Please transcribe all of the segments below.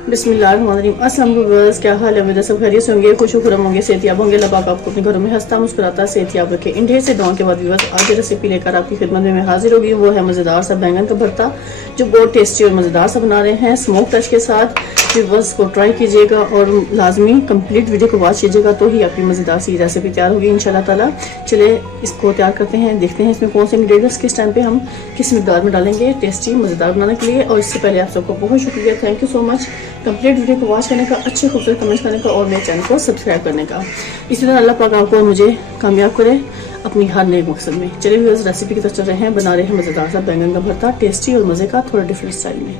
बिस्मिल्लाहिर्रहमानिर्रहीम। अस्सलाम वालेकुम। क्या हाल है? मेरा सब खैरियत से होंगे, खुश खुरम होंगे, सेहतियाब होंगे। अल्लाह पाक आपको अपने घरों में हंसता मुस्कुराता सेहतियाब रखे। इन ढेर से दुआओं के बाद व्यूअर्स आज रेसिपी लेकर आपकी खिदमत में मैं हाजिर होगी। वो है मज़ेदार सा बैंगन का भरता, जो बहुत टेस्टी और मज़ेदार सा बना रहे हैं स्मोक टच के साथ। व्यूअर्स को ट्राई कीजिएगा और लाजमी कंप्लीट वीडियो को वॉच कीजिएगा, तो ही आपकी मज़ेदार सी रेसिपी तैयार होगी इंशाल्लाह ताला। चलिए इसको तैयार करते हैं, देखते हैं इसमें कौन से इंग्रेडिएंट्स किस टाइम पे हम किस मिकदार में डालेंगे टेस्टी मज़ेदार बनाने के लिए। और इससे पहले आप सबको बहुत शुक्रिया, thank you so much complete video को वॉच करने का, अच्छे खूबसूरत कमेंट्स करने का और मेरे चैनल को सब्सक्राइब करने का। इसी तरह अल्लाह पाक आपको मुझे कामयाब करे अपनी हर नए मकसद में। चलिए व्यूअर्स रेसिपी की तरफ चल रहे हैं। बना रहे हैं मज़ेदार सा बैंगन का भरता, टेस्टी और मज़े का, थोड़ा डिफरेंट स्टाइल में।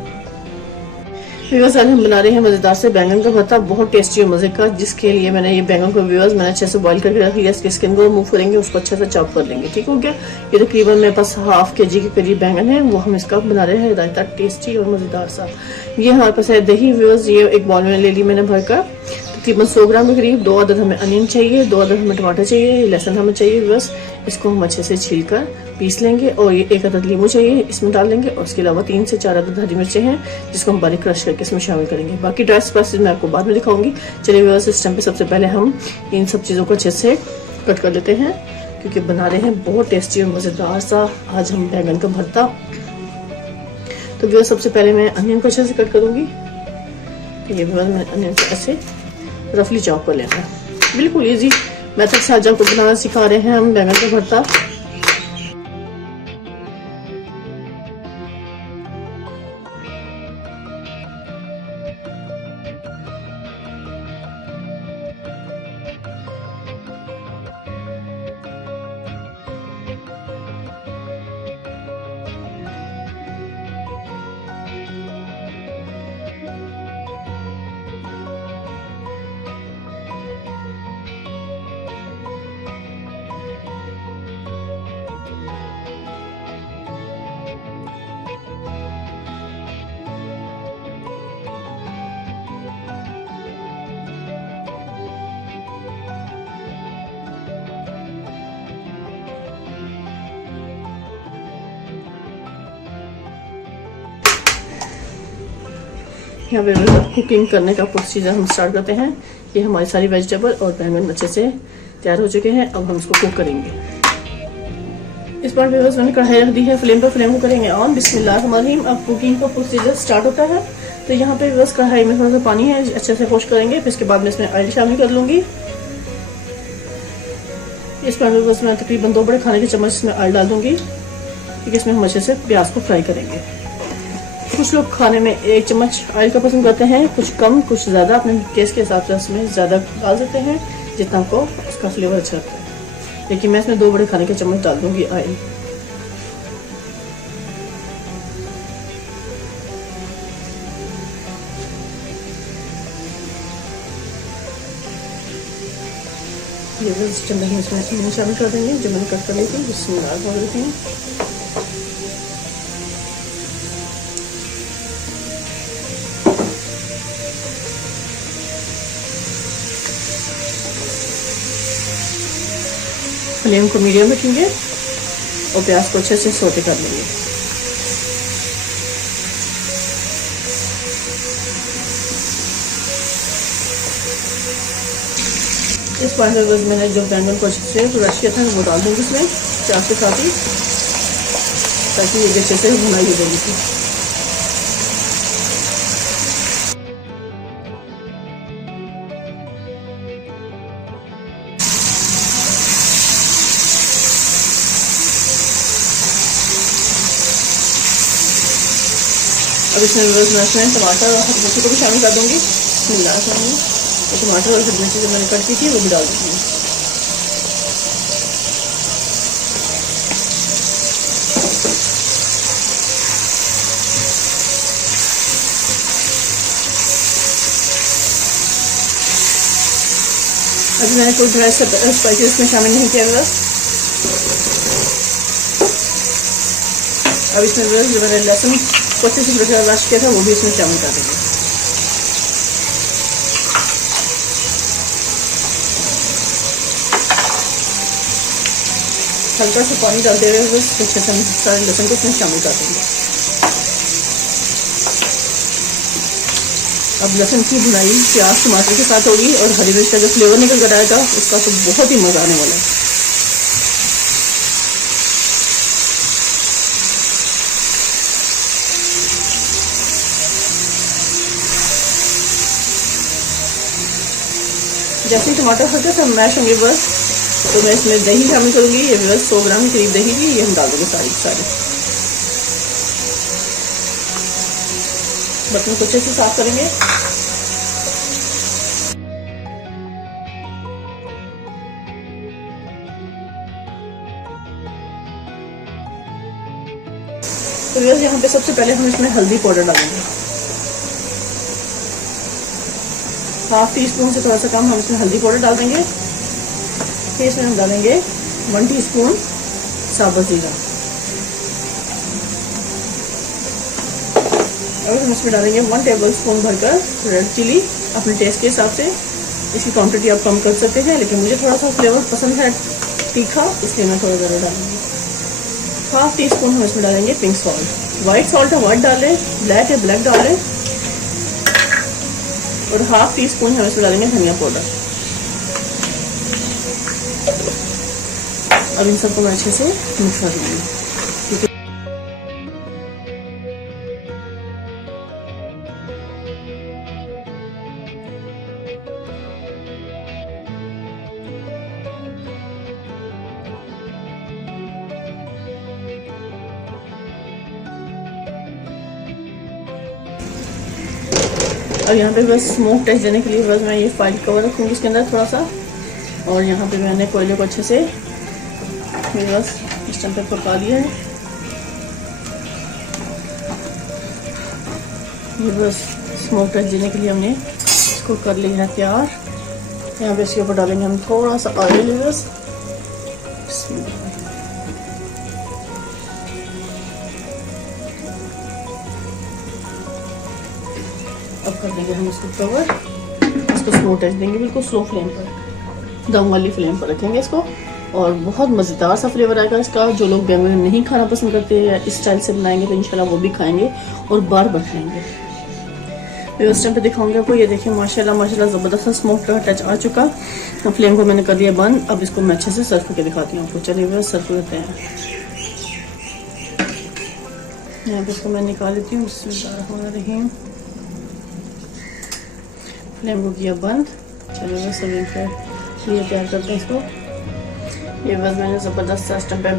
व्यूअर्स आज हम बना रहे हैं मज़ेदार से बैंगन का भरता, बहुत टेस्टी और मज़े का, जिसके लिए मैंने ये बैंगन को व्यूअर्स मैंने अच्छे से बॉईल करके रख लिया। इसकी स्किन को रिमूव करेंगे, उसको अच्छे से चॉप कर लेंगे। ठीक हो गया। ये तकरीबन मेरे पास हाफ kg के करीब बैंगन है, वो हम इसका बना रहे हैं रायता टेस्टी और मज़ेदार सा। ये हमारे पास है दही व्यूअर्स, ये एक बॉल में ले ली मैंने भरकर, तकरीबन 100 ग्राम के करीब। 2 अदद हमें अनियन चाहिए, 2 अदद हमें टमाटर चाहिए, लहसुन हमें चाहिए व्यूअर्स। इसको हम अच्छे से छील कर पीस लेंगे। और ये 1 अदद लीमू चाहिए, इसमें डाल लेंगे। और उसके अलावा 3 से 4 अदद हरी मिर्चें हैं, जिसको हम बारीक क्रश करके इसमें शामिल करेंगे। बाकी ड्राई स्पाइसेस मैं आपको बाद में दिखाऊंगी। चलिए व्यूअर्स इस टाइम पे सबसे पहले हम इन सब चीज़ों को अच्छे से कट कर लेते हैं, क्योंकि बना रहे हैं बहुत टेस्टी और मज़ेदार सा आज हम बैंगन का भरता। तो व्यूअर्स सबसे पहले मैं अनियन को अच्छे से कट करूँगी। ये व्यूअर्स मैंने अनियन को ऐसे रफली चॉप कर लेना है। बिल्कुल ईजी मेथड से आज आपको बनाना सिखा रहे हैं हम बैंगन का भरता। यहाँ पे कुकिंग करने का प्रोसीजर हम स्टार्ट करते हैं। ये हमारी सारी वेजिटेबल और बैंगन अच्छे से तैयार हो चुके हैं। अब हम इसको कुक करेंगे। इस बार मैंने कढ़ाई रख दी है फ्लेम पर, फ्लेम को करेंगे ऑन। बिस्मिल्लाहिर्रहमानिर्रहीम। अब कुकिंग का प्रोसीजर स्टार्ट होता है। तो यहाँ पे बस कढ़ाई में थोड़ा सा पानी है, अच्छे से वॉश करेंगे। फिर इसके बाद में इसमें ऑयल शामिल कर लूँगी। इस बार बस मैं तकरीबन 2 बड़े खाने के चम्मच इसमें ऑयल डाल दूँगी, क्योंकि इसमें हम अच्छे से प्याज को फ्राई करेंगे। कुछ लोग खाने में 1 चम्मच ऑयल का पसंद करते हैं, कुछ कम कुछ ज़्यादा, अपने टेस्ट के हिसाब से उसमें ज़्यादा डाल सकते हैं जितना को उसका फ्लेवर अच्छा लगता है। लेकिन मैं इसमें 2 बड़े खाने के चम्मच डाल दूंगी ऑयल। ये इसमें शामिल कर देंगे जो मैंने कट कर ली थी, जिसमें डाल कर देते हैं। फ्लेम को मीडियम रखेंगे और प्याज को अच्छे से सोटे कर लेंगे। इस पॉइंट पर बस मैंने जो बैंगन को अच्छे से रश किया था वो डाल दूंगी इसमें प्याज के साथ ही, ताकि ये अच्छे से भुनाई हो जाएगी। अब इसमें मैं टमाटर और हरी मिर्ची को भी शामिल कर दूंगी। टमाटर और हरी मिर्ची जो मैंने कट की थी वो भी डाल दूंगी। अभी मैंने कोई ड्राई स्पाइसेस में शामिल नहीं किया हुआ। अब इसमें जो मैंने लहसुन को अच्छे से रश किया था वो भी इसमें शामिल कर देंगे। हल्का सा पानी डालते हुए बस अच्छे से सारे लहसुन को इसमें शामिल कर देंगे। अब लहसुन की भुनाई प्याज टमाटर के साथ होगी और हरी मिर्च का जो फ्लेवर निकल कर आएगा उसका तो बहुत ही मजा आने वाला है। जैसे ही टमाटर हल्का सा मैश होंगे बस, तो मैं इसमें दही शामिल करूंगी। ये बस 100 ग्राम के करीब दही की, ये हम डाल देंगे सारे। बर्तन को अच्छे से साफ करेंगे। तो बस यहाँ पे सबसे पहले हम इसमें हल्दी पाउडर डालेंगे। हाफ टी स्पून से थोड़ा सा कम हम इसमें हल्दी पाउडर डाल देंगे। फिर इसमें हम डालेंगे 1 टीस्पून साबुत जीरा। और हम इसमें डालेंगे 1 टेबल स्पून भरकर रेड चिली। अपने टेस्ट के हिसाब से इसकी क्वांटिटी आप कम कर सकते हैं, लेकिन मुझे थोड़ा सा फ्लेवर पसंद है तीखा, इसलिए मैं थोड़ा ज़्यादा डालूंगी। हाफ टी स्पून हम इसमें डालेंगे पिंक सॉल्ट। व्हाइट सॉल्ट है व्हाइट डालें, ब्लैक है ब्लैक डालें। और हाफ टी स्पून हम इसमें डालेंगे धनिया पाउडर। अब इन सबको मैं अच्छे से मिक्स कर दूंगी। और यहाँ पे बस स्मोक टेस्ट देने के लिए बस मैं ये फाइल कवर रखूँगी इसके अंदर थोड़ा सा। और यहाँ पे मैंने कोयले को अच्छे से बस इस टाइम पे पका लिया है। ये बस स्मोक टेस्ट देने के लिए हमने इसको कर लिया है तैयार। यहाँ पे इसके ऊपर डालेंगे हम थोड़ा सा ऑयल। बस अब कर देंगे हम इसको कवर। इसको स्मोक टेस्ट देंगे बिल्कुल स्लो फ्लेम पर, दम वाली फ्लेम पर रखेंगे इसको। और बहुत मज़ेदार सा फ्लेवर आएगा इसका। जो लोग बैंगन नहीं खाना पसंद करते हैं इस स्टाइल से बनाएंगे तो इंशाल्लाह वो भी खाएंगे और बार बार खाएंगे। मैं उस टाइम पे दिखाऊंगी आपको। ये देखिए माशाल्लाह माशाल्लाह ज़बरदस्त स्मोक का टच आ चुका। फ्लेम को मैंने कर दिया बंद। अब इसको मैं अच्छे से सर्व करके दिखाती हूँ आपको। चलिए वह सर्व करते हैं। यहाँ पे इसको मैं निकाल लेती हूँ। बिस्मिल्लाहिर्रहमानिर्रहीम। फ्लेम को किया बंद। चलिए बस सर्विंग पे ये तैयार करते हैं इसको। ये बस मैंने ज़बरदस्त इस टाइम पे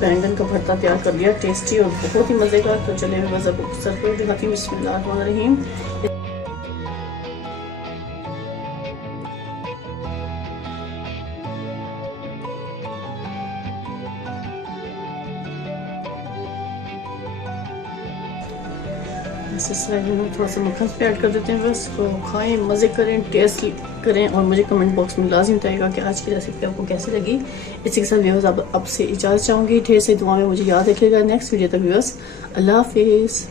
बैंगन का भरता तैयार कर दिया, टेस्टी और बहुत ही मज़े का। तो चलिए मैं बस आपको सर्व करके दिखाती हूँ। बिस्मिल्लाहिर्रहमानिर्रहीम। इस स्लाइड में थोड़ा सा मक्खन पे ऐड कर देते हैं। बस तो खाएं, मज़े करें, टेस्ट करें और मुझे कमेंट बॉक्स में लाजिम बताइएगा कि आज की रेसिपी आपको कैसी लगी। इसी के साथ व्यूअर्स अब आपसे इजाज़त चाहूँगी। ढेर से दुआ में मुझे याद रखिएगा। नेक्स्ट वीडियो तक व्यूअर्स अल्लाह हाफिज़।